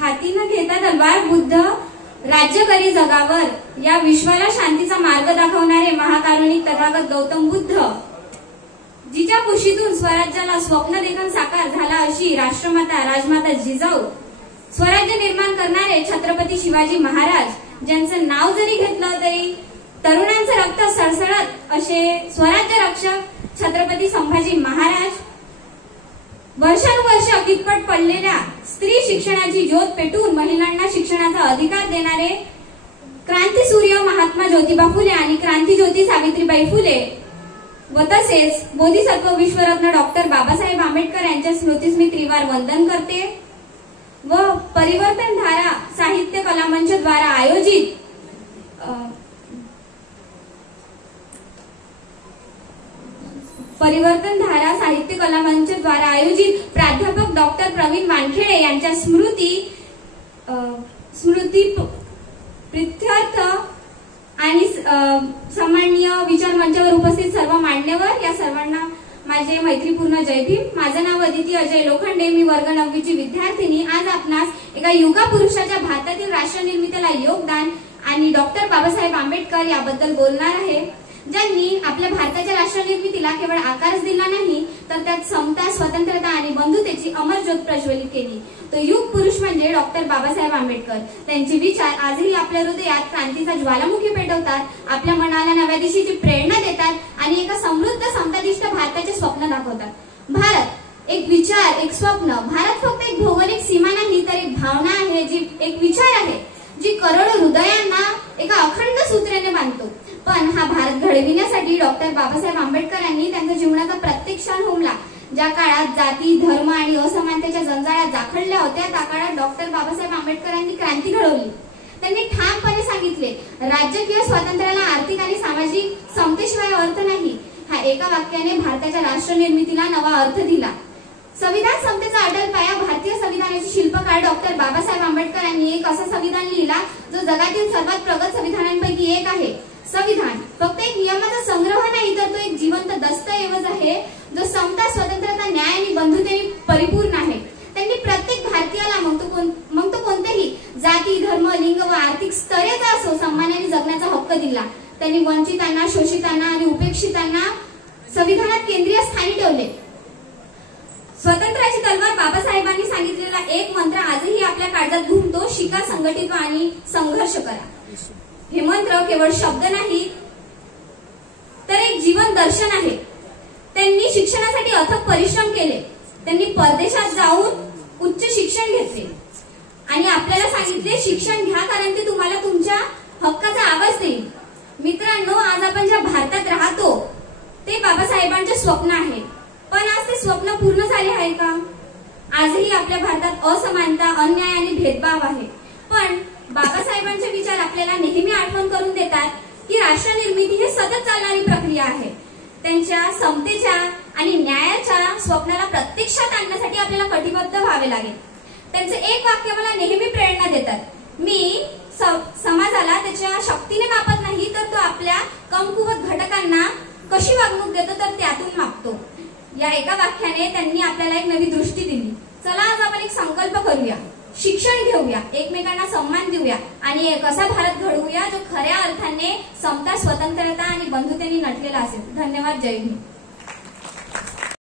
हाती न घेता तलवार बुद्ध राज्य करी जगावर या विश्वाला शांतीचा मार्ग दाखवणारे महाकारुणिक तथागत गौतम बुद्ध, जिच्या कुशीतून स्वराज्याला स्वप्न देखून साकार झाला अशी राष्ट्रमाता राजमाता जिजाऊ, स्वराज्य निर्माण करणारे छत्रपती शिवाजी महाराज, ज्यांचं नाव जरी घेतलं तरी तरुणांचं रक्त सळसळत असे स्वराज्य रक्षक छत्रपती संभाजी महाराज, वर्षानुवर्ष कितपत पडलेल्या स्त्री शिक्षणाची ज्योत पेटून महिलांना शिक्षणाचा अधिकार देणारे क्रांतीसूर्य महात्मा ज्योतिबा फुले आणि क्रांतीज्योती सावित्रीबाई फुले व तसेच बोधिसत्व विश्वरत्न डॉक्टर बाबासाहेब आंबेडकर यांच्या स्मृतीस मी त्रिवार वंदन करते व परिवर्तन धारा साहित्य कला मंच द्वारा आयोजित प्राध्यापक डॉक्टर प्रवीण वानखेडे यांच्या स्मृती प्रित्यर्थ आणि सन्माननीय विचार मंचावर उपस्थित सर्व मान्यवर, या सर्वांना माझे मैत्रीपूर्ण जय भीम। माझं नाव अदिती अजय लोखंडे, मी वर्ग 9वीची विद्यार्थिनी। आज आपणास एका युगा पुरुषाच्या भारतातील राष्ट्र निर्मितीला योगदान आणि डॉक्टर बाबासाहेब आंबेडकर याबद्दल बोलणार आहे, ज्यांनी आपल्या भारताच्या राष्ट्र निर्मितीला केवळ आकारच दिला नाही तर त्यात समता, स्वतंत्रता आणि बंधुतेची अमर ज्योत प्रज्वलित केली। तो युग पुरुष म्हणजे डॉक्टर बाबासाहेब आंबेडकर। त्यांचे विचार आजही आपल्या हृदयात क्रांतीचा ज्वालामुखी पेटवतात, आपल्या मनाला नव्या दिशेची प्रेरणा देतात आणि एका समृद्ध समतादिष्ट भारताचे स्वप्न दाखवतात। भारत एक विचार, एक स्वप्न। भारत फक्त एक भौगोलिक सीमा नाही तर एक भावना आहे, जी एक विचार आहे, जी करोडो हृदयांना एका अखंड सूत्रेने बांधतो। पण हा भारत घडविण्यासाठी डॉक्टर बाबासाहेब आंबेडकरांनी त्यांच्या जीवनाचा प्रत्येक क्षण होमला। ज्या काळात जाती, धर्म आणि असमानतेच्या जंजाळात जाखडल्या होत्या, त्या काळात डॉक्टर बाबासाहेब आंबेडकरांनी क्रांती घडवली। त्यांनी ठामपणे सांगितले, राजकीय स्वातंत्र्याला आर्थिक आणि सामाजिक समतेशिवाय अर्थ नाही। हा एका वाक्याने भारताच्या राष्ट्र निर्मितीला नवा अर्थ दिला। संविधान समतेचा अटल पाया भारतीय संविधानाचे शिल्पकार डॉक्टर बाबासाहेब आंबेडकरांनी एक असं संविधान लिहिला जो जगातील सर्वात प्रगत संविधानांपैकी एक आहे। संविधान फक्त एक नियमाचा संग्रह नाही तर तो एक जिवंत दस्तऐवज आहे, जो समता, स्वतंत्रता, न्याय आणि बंधुतेने परिपूर्ण आहे। त्यांनी प्रत्येक भारतीयाला मग तो कोणतेही जाती, धर्म, लिंग व आर्थिक स्तराचा असो सन्मानाने जगण्याचा हक्क दिला। त्यांनी वंचितांना, शोषितांना आणि उपेक्षितांना संविधानात केंद्रीय स्थानी ठेवले। स्वतंत्राची तलवार बाबासाहेबांनी सांगितलेला एक मंत्र आजही आपल्या काळजात घुमतो, शिका, संघटित आणि संघर्ष करा। हे मंत्र केवळ शब्द नाही तर एक जीवन दर्शन आहे। त्यांनी शिक्षणासाठी अथक परिश्रम केले। त्यांनी परदेशात जाऊन उच्च शिक्षण घेतले आणि आपल्याला सांगितले, शिक्षण घ्या कारण ते तुम्हाला तुमच्या हक्काचा आवाज देईल। मित्रांनो, आज आपण ज्या भारतात राहतो ते बाबासाहेबांचे स्वप्न आहे, पण आज ते स्वप्न पूर्ण झाले आहे का? आजही आपल्या भारतात असमानता, अन्याय आणि भेदभाव आहे, पण बाबासाहेबांचे विचार आपल्याला नेहमी आठवण करून देतात की राष्ट्र निर्मिती ही सतत चालणारी प्रक्रिया आहे। त्यांच्या समतेच्या आणि न्यायाच्या स्वप्नाला प्रत्यक्षात आणण्यासाठी आपल्याला कटिबद्ध व्हावे लागेल। त्यांचे एक वाक्य मला नेहमी प्रेरणा देतात, मी समाजाला त्याच्या शक्तीने मापत नाही तर तो आपल्या कमकुवत घटकांना कशी वागणूक देतो तर त्यातून मापतो। या एका वाक्याने त्यांनी आपल्याला एक नवी दृष्टी दिली। चला आज आपण एक संकल्प करूया, शिक्षण घेऊया, एकमेकांना सन्मान देऊया आणि एक असा भारत घडवूया जो खऱ्या अर्थाने समता, स्वतंत्रता आणि बंधुतेने नटलेला असेल। धन्यवाद। जय हिंद।